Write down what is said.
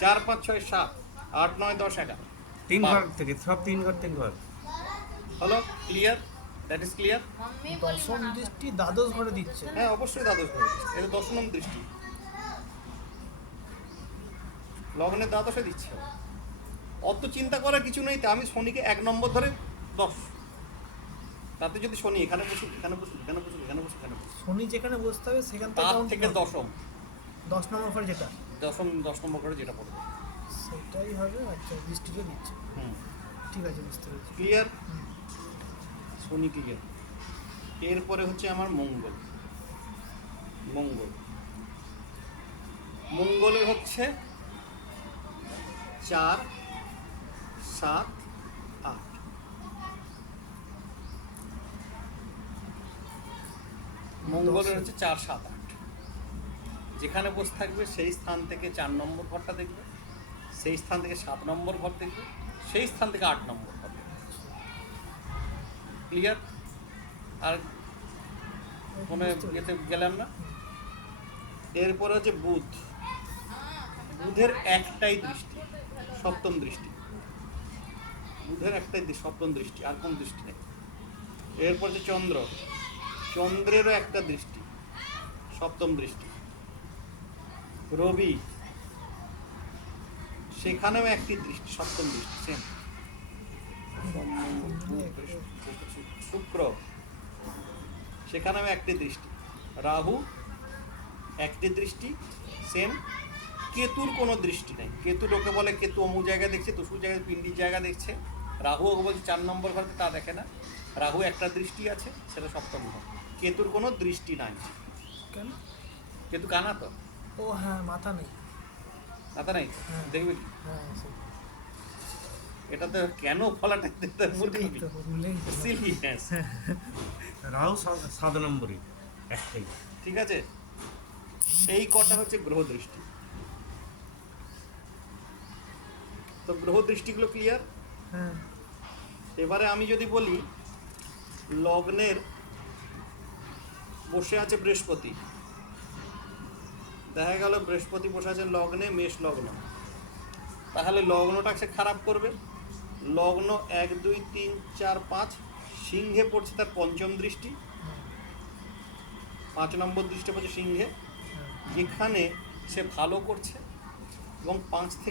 4 5 6 7 8 9 10 11 তিন ঘর থেকে সব তিন ঘর হলো ক্লিয়ার? That is clear? দশম দৃষ্টি দ্বাদশ ঘরে দিচ্ছে। হ্যাঁ অবশ্যই দ্বাদশ ঘরে, এটা 10 নম্বর দৃষ্টি, লগ্নের দ্বাদশে দিচ্ছে। অত চিন্তা করার কিছু নেই, তো আমি শনিকে 1 নম্বর ধরে 10, তাতে যদি শনি এখানে বসুক এখানে বসুক এখানে বসুক এখানে বসুক এখানে বসুক, শনি যেখানে বসতে হবে সেখান থেকে তার count থেকে করবে। দশম 10 নম্বর ঘরে যেটা 10 নম্বর ঘরে যেটা পড়বে। সেটাই হবে। আচ্ছা, দৃষ্টিটা দিচ্ছে। হুম, ঠিক আছে, বুঝতে পেরেছি। ক্লিয়ার? শনি ক্লিয়ার। এরপরে হচ্ছে আমার মঙ্গল। মঙ্গলের হচ্ছে 4 7 8। মঙ্গলের হচ্ছে 4 7 8, যেখানে বসে থাকবে সেই স্থান থেকে 4 নম্বর ঘরটা দেখবে, সেই স্থান থেকে 7 নম্বর ঘর দেখবে, সেই স্থান থেকে 8 নম্বর ঘর দেখবে। ক্লিয়ার? আর কোনো ইয়েতে গেলাম না। এরপর হচ্ছে বুধ। বুধের একটাই দৃষ্টি, সপ্তম দৃষ্টি। বুধের একটাই সপ্তম দৃষ্টি, আর কোন দৃষ্টি নেই। এরপর হচ্ছে চন্দ্র। চন্দ্রেরও একটা দৃষ্টি, সপ্তম দৃষ্টি। রবি, সেখানেও একটি দৃষ্টি, সপ্তম দৃষ্টি, সেম। শুক্র, সেখানেও একটি দৃষ্টি। রাহু, একটি দৃষ্টি, সেম। কেতুর কোনো দৃষ্টি নেই। কেতু লোকে বলে কেতু অমুক জায়গায় দেখছে, তুসু জায়গায় পিণ্ডির জায়গা দেখছে। রাহু ওকে বলছে 4 নম্বর ঘরে, তা দেখে না। রাহু একটা দৃষ্টি আছে, সেটা সপ্তম ঘর। কেতুর কোনো দৃষ্টি নাই। কেন? কেতু কানা তো, ও হ্যাঁ, মাথা নেই। মাথা নাই তো, হ্যাঁ। দেখবে কি? হ্যাঁ, সেই। এটা তো কেন ফলাটা দিতে সেটাই তো, ভুলেই গেলাম। সিলিনেস। রাহু 7 নম্বরই একটাই। ঠিক আছে, এই কটা হচ্ছে গ্রহ দৃষ্টি। তো গ্রহ দৃষ্টিগুলো ক্লিয়ার। হ্যাঁ। এবারে আমি যদি বলি লগ্নের বসে আছে বৃহস্পতি, দেখা গেল বৃহস্পতি বসে আছে লগ্নে, মেষ লগ্ন, তাহলে লগ্নটা সে খারাপ করবে। লগ্ন 1 2 3 4 5 সিংহে পড়ছে, তার পঞ্চম দৃষ্টি, 5 নম্বর দৃষ্টি পড়ছে সিংহে, যেখানে সে ভালো করছে এবং 5 থেকে